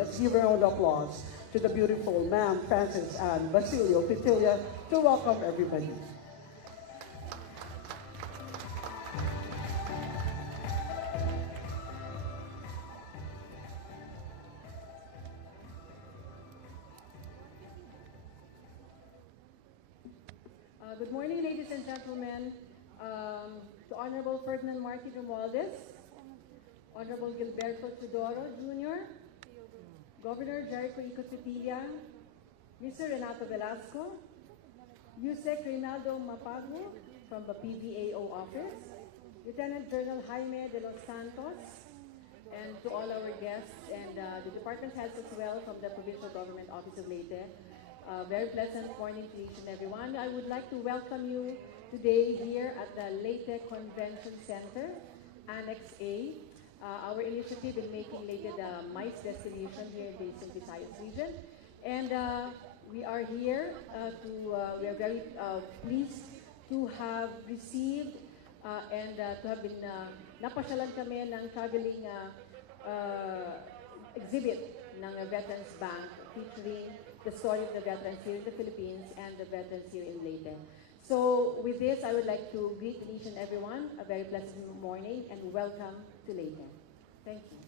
Let's give a round of applause to the beautiful Ma'am Francis and Basilio Pitilia to welcome everybody. Good morning, ladies and gentlemen. To Honorable Ferdinand Martin Romualdez, Honorable Gilberto Teodoro Jr., Governor Jericho Icotipilla, Mr. Renato Velasco, Yusek Reynaldo Mapago from the PVAO office, Lieutenant Colonel Jaime de los Santos, and to all our guests and the department heads as well from the Provincial Government Office of Leyte. Very pleasant morning to each and everyone. I would like to welcome you today here at the Leyte Convention Center, Annex A. Our initiative in making Leyte the MICE destination here in the Eastern Visayas region. And we are here we are very pleased to have received and to have been, napasyalan kami ng traveling exhibit ng Veterans Bank featuring the story of the veterans here in the Philippines and the veterans here in Leyte. So with this, I would like to greet each and everyone a very pleasant morning and welcome to Leyte. Thank you.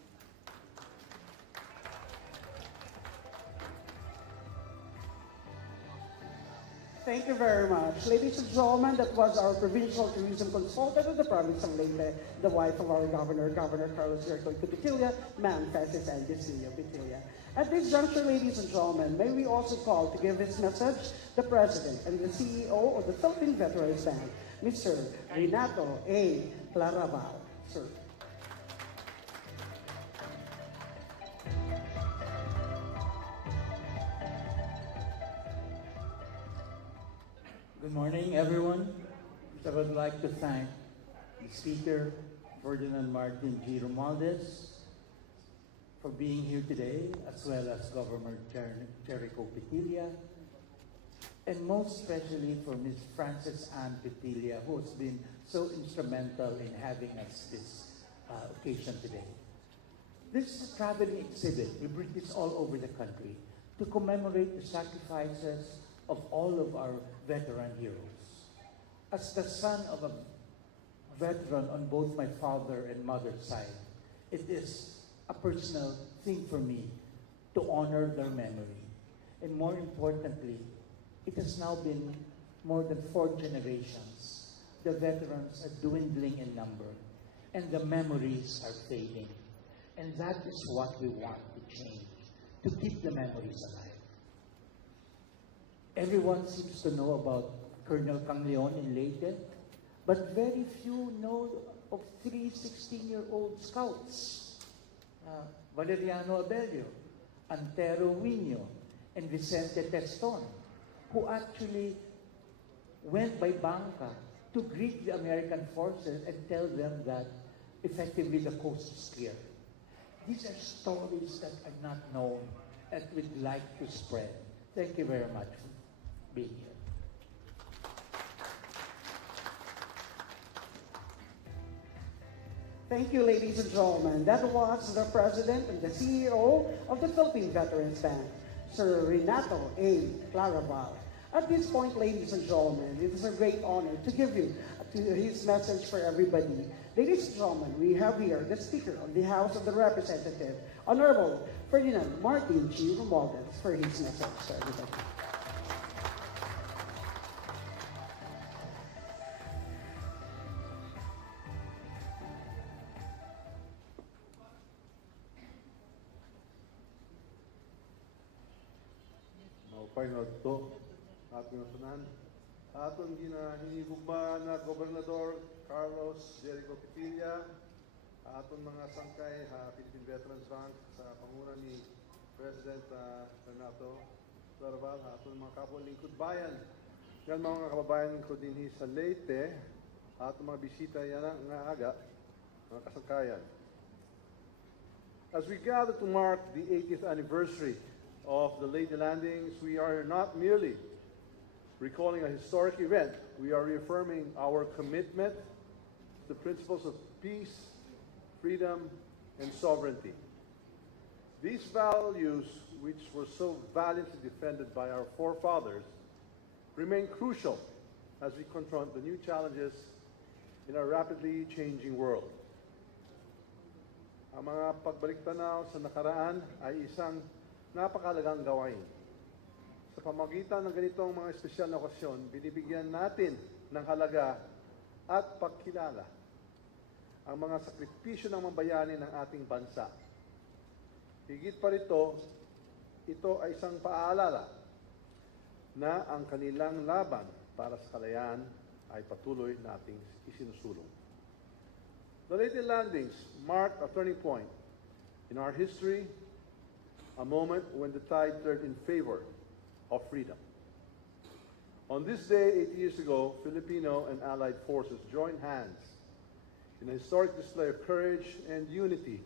Thank you very much. Ladies and gentlemen, that was our provincial tourism consultant of the province of Leyte, the wife of our governor, Governor Carlos Jericho Pitilia, Ma'am Francis and Basilio Pitilia. At this juncture, ladies and gentlemen, may we also call to give his message the President and the CEO of the Philippine Veterans Bank, Mr. Renato A. Claraval. Sir. Good morning, everyone. I would like to thank the Speaker, Ferdinand Martin G. Romualdez, for being here today, as well as Governor Jericho Pitilia, and most especially for Ms. Francis Ann Pitilia, who has been so instrumental in having us this occasion today. This is a traveling exhibit. We bring this all over the country to commemorate the sacrifices of all of our veteran heroes. As the son of a veteran on both my father and mother's side, it is a personal thing for me to honor their memory. And more importantly, it has now been more than 4 generations. The veterans are dwindling in number, and the memories are fading. And that is what we want to change, to keep the memories alive. Everyone seems to know about Colonel Cangleon in Leyte, but very few know of 3 16-year-old scouts, Valeriano Abelio, Antero Wino, and Vicente Teston, who actually went by banca to greet the American forces and tell them that effectively the coast is clear. These are stories that are not known and we'd like to spread. Thank you very much for being here. Thank you, ladies and gentlemen. That was the President and the CEO of the Philippine Veterans Bank, Sir Renato A. Claraval. At this point, ladies and gentlemen, it is a great honor to give you his message for everybody. Ladies and gentlemen, we have here the Speaker of the House of the Representatives, Honorable Ferdinand Martin G. Romualdez, for his message to everybody. Final to ating nasunan. Aton hinihugma na Gobernador Carlos Jericho Pitilia, aton mga sangkay Philippine Veterans Bank sa panguna ni President Renato Claraval, aton mga kapwa lingkod bayan. Yan mga kababayan ko din sa Leyte, aton mga bisita yan nga aga, mga kasangkayan. As we gather to mark the 80th anniversary of the Leyte landings, we are not merely recalling a historic event, we are reaffirming our commitment to the principles of peace, freedom, and sovereignty. These values, which were so valiantly defended by our forefathers, remain crucial as we confront the new challenges in our rapidly changing world. Ang mga pagbalik-tanaw sa nakaraan ay isang napakahalagang gawain. Sa pamagitan ng ganitong mga espesyal na okasyon, binibigyan natin ng halaga at pagkilala ang mga sakripisyo ng mambayani ng ating bansa. Higit pa rito, ito ay isang paalala na ang kanilang laban para sa kalayaan ay patuloy nating isinusulong. The Leyte landings mark a turning point in our history, a moment when the tide turned in favor of freedom. On this day, 8 years ago, Filipino and allied forces joined hands in a historic display of courage and unity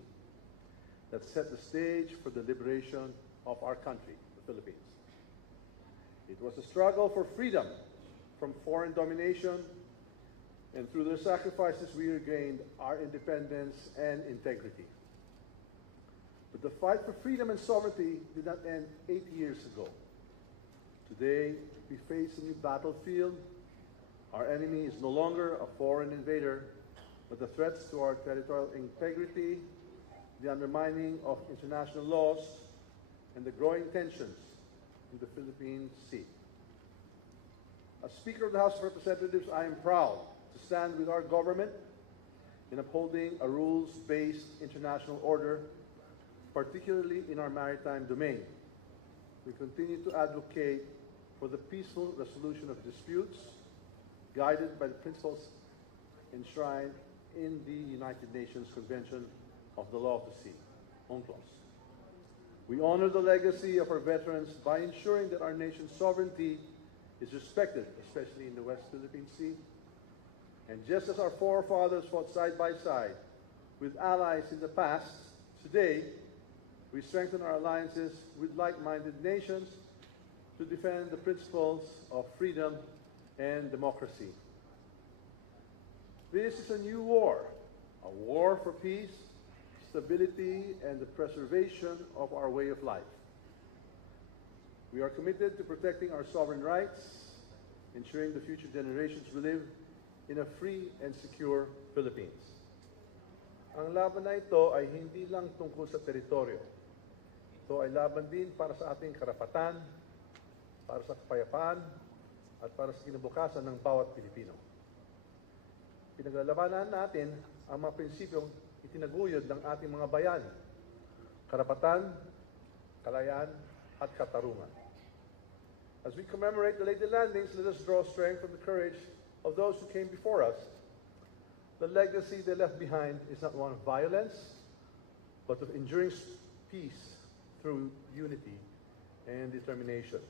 that set the stage for the liberation of our country, the Philippines. It was a struggle for freedom from foreign domination, and through their sacrifices we regained our independence and integrity. But the fight for freedom and sovereignty did not end 8 years ago. Today, we face a new battlefield. Our enemy is no longer a foreign invader, but the threats to our territorial integrity, the undermining of international laws, and the growing tensions in the Philippine Sea. As Speaker of the House of Representatives, I am proud to stand with our government in upholding a rules-based international order, particularly in our maritime domain. We continue to advocate for the peaceful resolution of disputes, guided by the principles enshrined in the United Nations Convention of the Law of the Sea, UNCLOS. We honor the legacy of our veterans by ensuring that our nation's sovereignty is respected, especially in the West Philippine Sea. And just as our forefathers fought side by side with allies in the past, today we strengthen our alliances with like-minded nations to defend the principles of freedom and democracy. This is a new war, a war for peace, stability, and the preservation of our way of life. We are committed to protecting our sovereign rights, ensuring the future generations will live in a free and secure Philippines. Ang laban na ito ay hindi lang tungkol sa teritoryo. Ito ay laban din para sa ating karapatan, para sa kapayapaan, at para sa kinabukasan ng bawat Pilipino. Pinaglalabanan natin ang mga prinsipyong itinaguyod ng ating mga bayani: karapatan, kalayaan, at katarungan. As we commemorate the Leyte landings, let us draw strength from the courage of those who came before us. The legacy they left behind is not one of violence, but of enduring peace through unity and determination.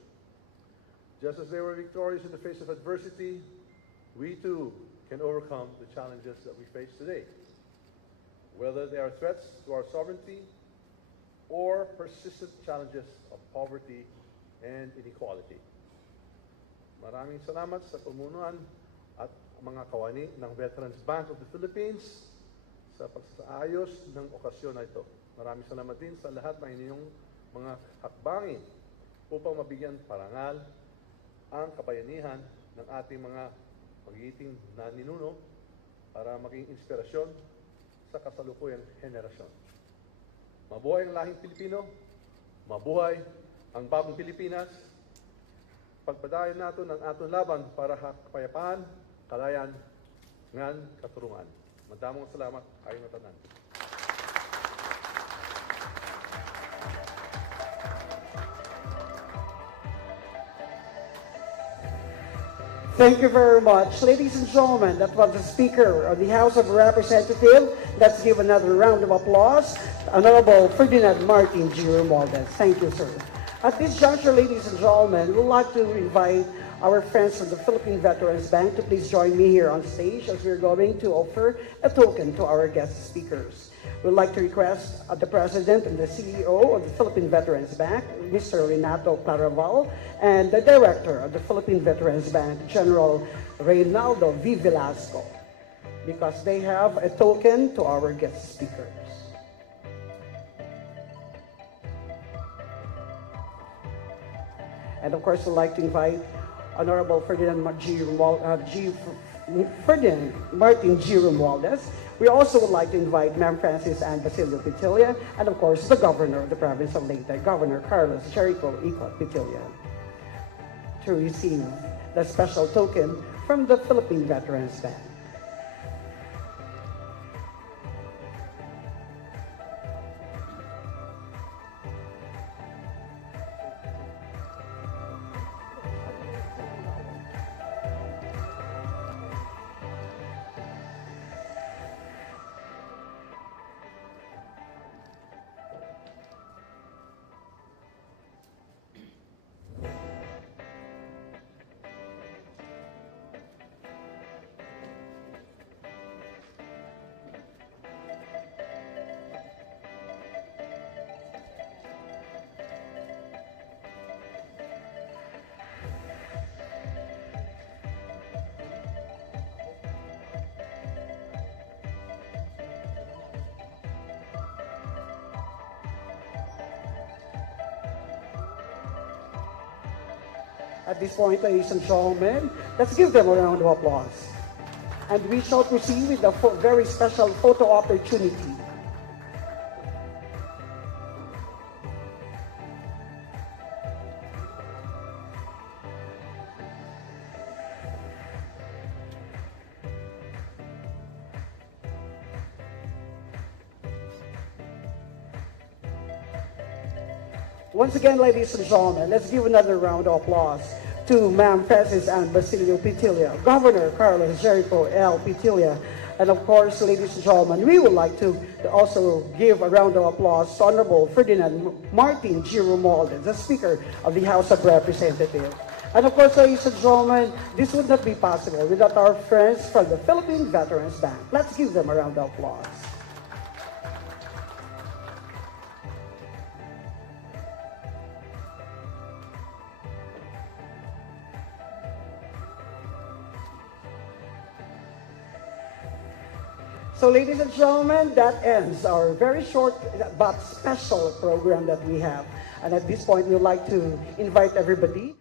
Just as they were victorious in the face of adversity, we too can overcome the challenges that we face today, whether they are threats to our sovereignty or persistent challenges of poverty and inequality. Maraming salamat sa pamunuan at mga kawani ng Veterans Bank of the Philippines sa pagsaayos ng okasyon na ito. Maraming salamat din sa lahat ng inyong mga hakbangin upang mabigyan parangal ang kabayanihan ng ating mga magigiting na ninuno para maging inspirasyon sa kasalukuyang henerasyon. Mabuhay ang lahing Pilipino, mabuhay ang bagong Pilipinas. Pagpadayon nato ng atong laban para kapayapaan, kalayan, ngan katurungan. Madamong salamat kayo na tanan. Thank you very much. Ladies and gentlemen, that was the Speaker of the House of Representatives. Let's give another round of applause to Honorable Ferdinand Martin G. Romualdez. Thank you, sir. At this juncture, ladies and gentlemen, we'd like to invite our friends from the Philippine Veterans Bank to please join me here on stage as we're going to offer a token to our guest speakers. We'd like to request the President and the CEO of the Philippine Veterans Bank, Mr. Renato Claraval, and the Director of the Philippine Veterans Bank, General Reynaldo V. Velasco, because they have a token to our guest speakers. And of course, we'd like to invite Honorable Ferdinand Ferdinand Martin G. Romualdez. We also would like to invite Ma'am Francis Ann Basilio Petilia, and of course, the Governor of the Province of Leyte, Governor Carlos Jericho Icot Petilia, to receive the special token from the Philippine Veterans Band. At this point, ladies and gentlemen, let's give them a round of applause. And we shall proceed with a very special photo opportunity. Once again, ladies and gentlemen, let's give another round of applause to Ma'am Francis Ann Basilio Petilia, Governor Carlos Jericho L. Petilia, and of course, ladies and gentlemen, we would like to also give a round of applause to Honorable Ferdinand Martin G. Romualdez, the Speaker of the House of Representatives. And of course, ladies and gentlemen, this would not be possible without our friends from the Philippine Veterans Band. Let's give them a round of applause. So ladies and gentlemen, that ends our very short but special program that we have. And at this point, we'd like to invite everybody